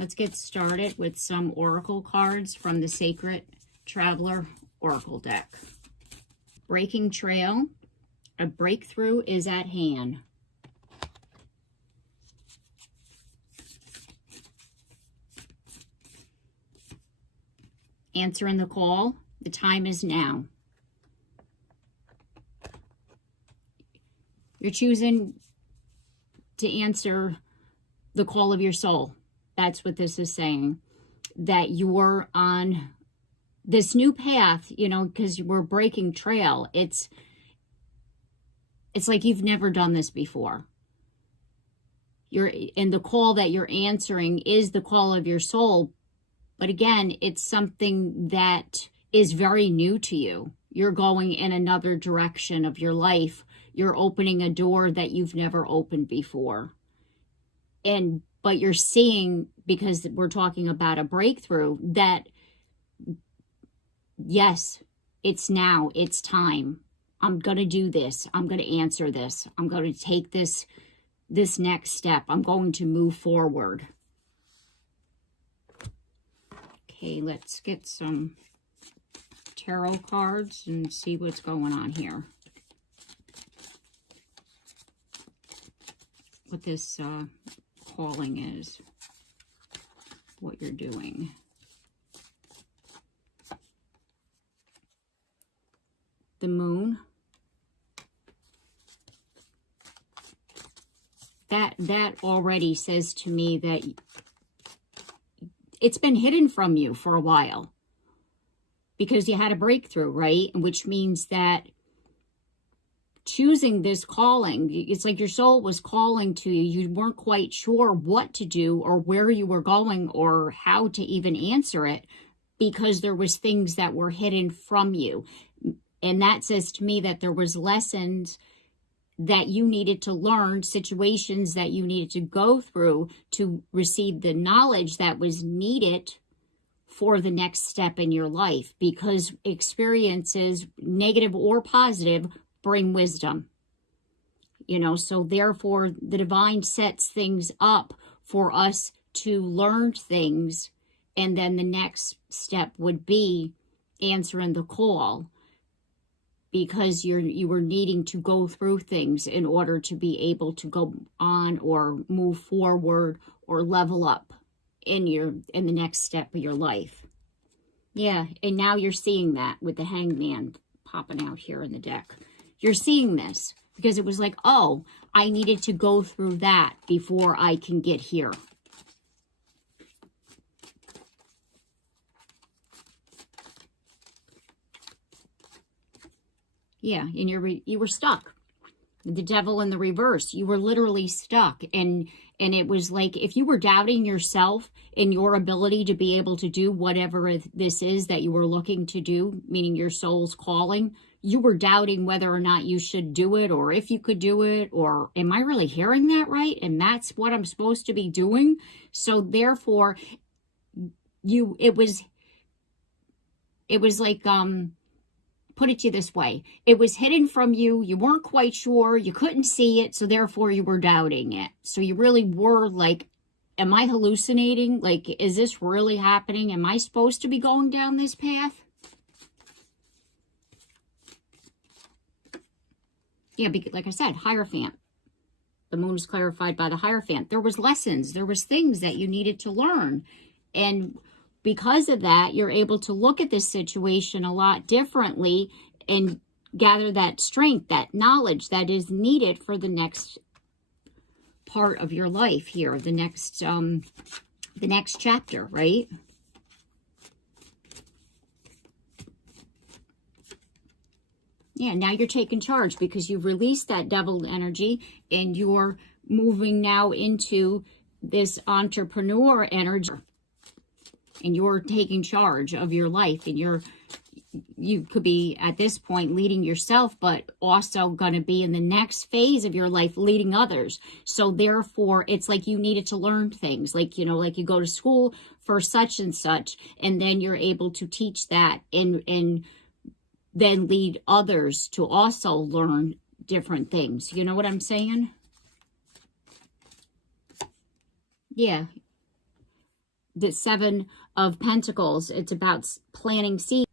Let's get started with some oracle cards from the Sacred Traveler Oracle deck. Breaking trail. A breakthrough is at hand. Answering the call. The time is now. You're choosing to answer the call of your soul. That's what this is saying. That you're on this new path, you know, because we're breaking trail. It's like you've never done this before. And the call that you're answering is the call of your soul. But again, it's something that is very new to you. You're going in another direction of your life. You're opening a door that you've never opened before. But you're seeing, because we're talking about a breakthrough, that yes, it's now, it's time. I'm going to do this. I'm going to answer this. I'm going to take this next step. I'm going to move forward. Okay, let's get some tarot cards and see what's going on here. What this calling is, what you're doing. The moon. That already says to me that it's been hidden from you for a while because you had a breakthrough, right? Which means that choosing this calling, it's like your soul was calling to you. You weren't quite sure what to do or where you were going or how to even answer it because there was things that were hidden from you. And that says to me that there was lessons that you needed to learn, situations that you needed to go through to receive the knowledge that was needed for the next step in your life, because experiences, negative or positive, bring wisdom. You know, so therefore the divine sets things up for us to learn things, and then the next step would be answering the call. Because you were needing to go through things in order to be able to go on or move forward or level up in the next step of your life. Yeah, and now you're seeing that with the Hangman popping out here in the deck. You're seeing this because it was like, oh, I needed to go through that before I can get here. Yeah, and you were stuck. The Devil in the reverse. You were literally stuck. And it was like if you were doubting yourself and your ability to be able to do whatever this is that you were looking to do, meaning your soul's calling, you were doubting whether or not you should do it or if you could do it, or am I really hearing that right? And that's what I'm supposed to be doing. So therefore, it was like, put it to you this way. It was hidden from you. You weren't quite sure. You couldn't see it. So therefore you were doubting it. So you really were like, am I hallucinating? Like, is this really happening? Am I supposed to be going down this path? Yeah, because like I said, Hierophant. The moon is clarified by the Hierophant. There was lessons. There was things that you needed to learn. And because of that, you're able to look at this situation a lot differently and gather that strength, that knowledge that is needed for the next part of your life here, the next chapter, right? Yeah, now you're taking charge because you've released that devil energy and you're moving now into this entrepreneur energy. And you're taking charge of your life, and you could be at this point leading yourself, but also going to be in the next phase of your life leading others. So therefore, it's like you needed to learn things, like, you know, like you go to school for such and such, and then you're able to teach that and then lead others to also learn different things. You know what I'm saying? Yeah. the Seven of Pentacles, it's about planting seeds.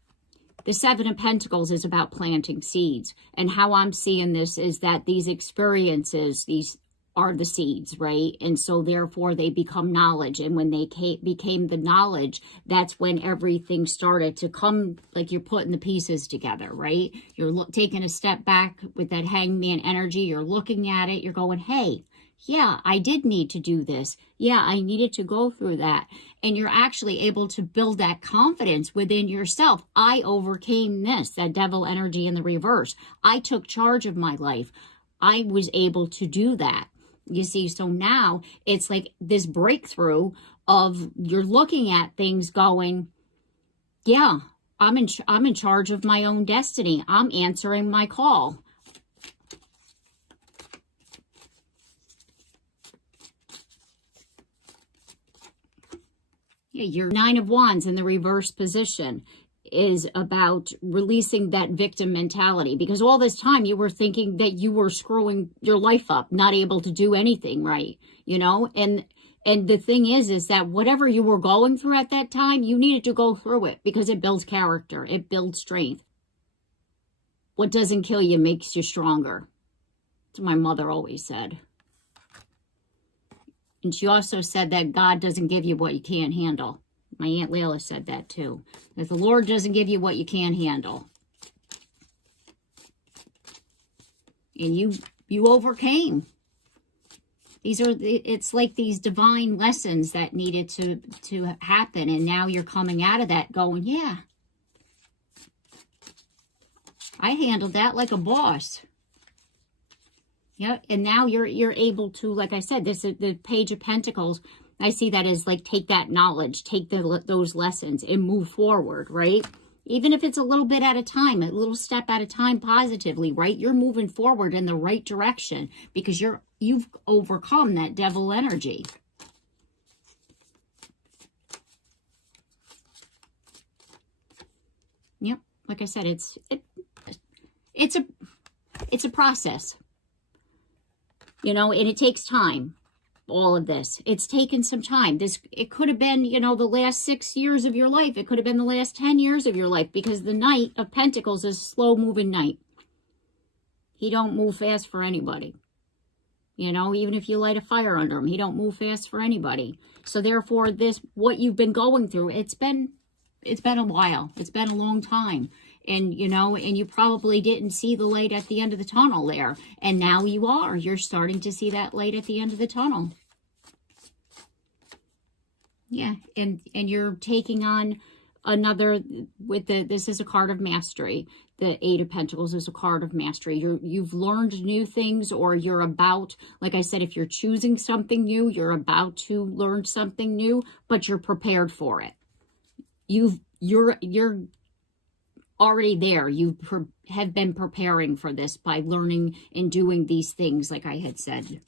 The Seven of Pentacles is about planting seeds. And how I'm seeing this is that these experiences, these are the seeds, right? And so therefore they become knowledge. And when they became the knowledge, that's when everything started to come, like you're putting the pieces together, right? You're taking a step back with that hangman energy. You're looking at it. You're going, hey, yeah, I did need to do this. Yeah, I needed to go through that. And you're actually able to build that confidence within yourself. I overcame this, that devil energy in the reverse. I took charge of my life. I was able to do that. You see, so now it's like this breakthrough of you're looking at things going, yeah, I'm in charge of my own destiny. I'm answering my call. Yeah, your Nine of Wands in the reverse position is about releasing that victim mentality, because all this time you were thinking that you were screwing your life up, not able to do anything right, you know? And the thing is that whatever you were going through at that time, you needed to go through it because it builds character. It builds strength. What doesn't kill you makes you stronger. That's what my mother always said. And she also said that God doesn't give you what you can't handle. My Aunt Layla said that too. That the Lord doesn't give you what you can't handle. And you overcame. It's like these divine lessons that needed to happen. And now you're coming out of that going, yeah, I handled that like a boss. Yeah, and now you're able to, like I said, this is the Page of Pentacles. I see that as like, take that knowledge, take those lessons and move forward, right? Even if it's a little bit at a time, a little step at a time positively, right? You're moving forward in the right direction because you've overcome that devil energy. Yep, like I said, it's a process. You know, and it takes time. All of this, it's taken some time. It could have been, you know, the last 6 years of your life. It could have been the last 10 years of your life, because the Knight of Pentacles is a slow moving knight. He don't move fast for anybody. You know, even if you light a fire under him, he don't move fast for anybody. So therefore, what you've been going through, it's been a while. It's been a long time. And, you know, and you probably didn't see the light at the end of the tunnel there. And now you are. You're starting to see that light at the end of the tunnel. Yeah, and you're taking on another, this is a card of mastery. The Eight of Pentacles is a card of mastery. You've learned new things, or you're about, like I said, if you're choosing something new, you're about to learn something new, but you're prepared for it. You're already there. You have been preparing for this by learning and doing these things, like I had said.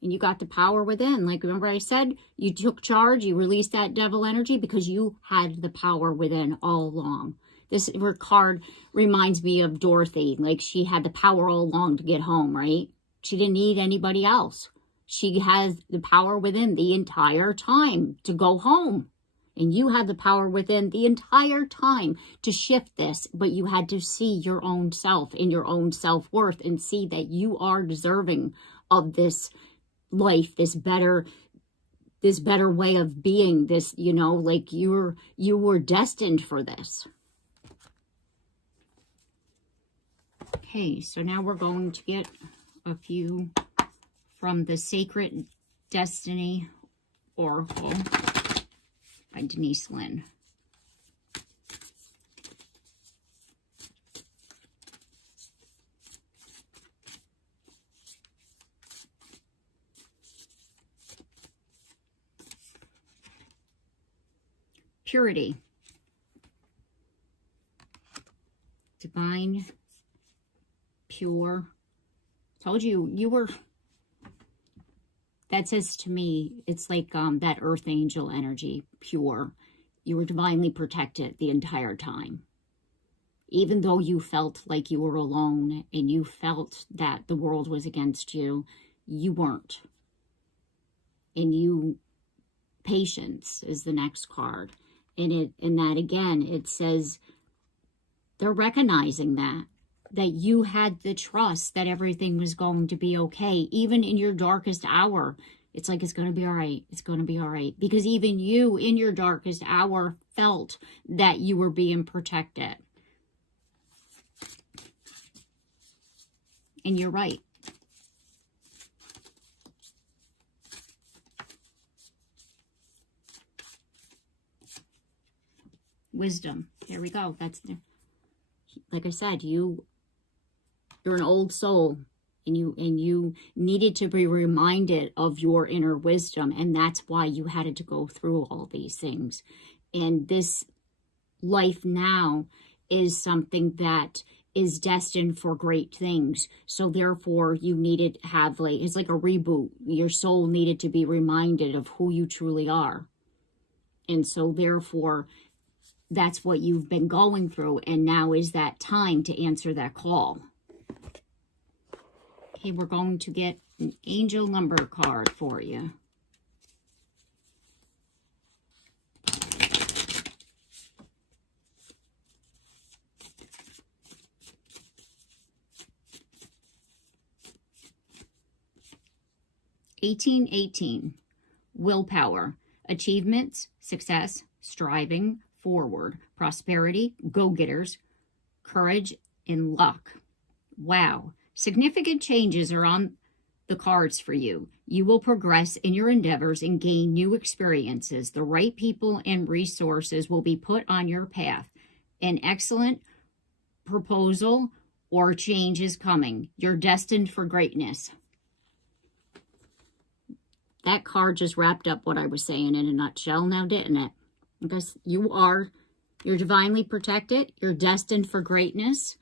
And you got the power within. Like, remember I said, you took charge, you released that devil energy because you had the power within all along. This card reminds me of Dorothy. Like, she had the power all along to get home, right? She didn't need anybody else. She has the power within the entire time to go home. And you had the power within the entire time to shift this, but you had to see your own self and your own self-worth and see that you are deserving of this life, this better way of being, this, you know, like you were destined for this. Okay, so now we're going to get a few from the Sacred Destiny Oracle by Denise Lynn. Purity. Divine. Pure. Told you, you were... That says to me, it's like that earth angel energy, pure. You were divinely protected the entire time. Even though you felt like you were alone and you felt that the world was against you, you weren't. And you, patience is the next card. And that again, it says they're recognizing that you had the trust that everything was going to be okay. Even in your darkest hour, it's like, it's going to be all right. It's going to be all right. Because even you in your darkest hour felt that you were being protected. And you're right. Wisdom. Here we go. That's, like I said, you're an old soul, and you needed to be reminded of your inner wisdom, and that's why you had to go through all these things. And this life now is something that is destined for great things. So therefore you needed to have, like, it's like a reboot. Your soul needed to be reminded of who you truly are. And so therefore that's what you've been going through, and now is that time to answer that call. Okay, we're going to get an angel number card for you. $1818, willpower, achievements, success, striving, forward, prosperity, go-getters, courage, and luck. Wow. Significant changes are on the cards for you. You will progress in your endeavors and gain new experiences. The right people and resources will be put on your path. An excellent proposal or change is coming. You're destined for greatness. That card just wrapped up what I was saying in a nutshell now, didn't it? Because you're divinely protected. You're destined for greatness.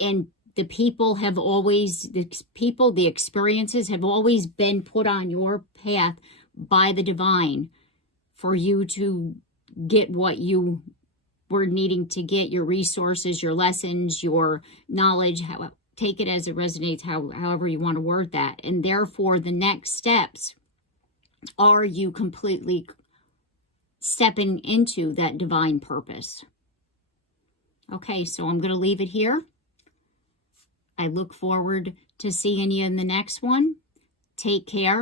And the people have always, the experiences have always been put on your path by the divine for you to get what you were needing to get, your resources, your lessons, your knowledge, take it as it resonates, however you want to word that. And therefore, the next steps are you completely stepping into that divine purpose. Okay, so I'm going to leave it here. I look forward to seeing you in the next one. Take care.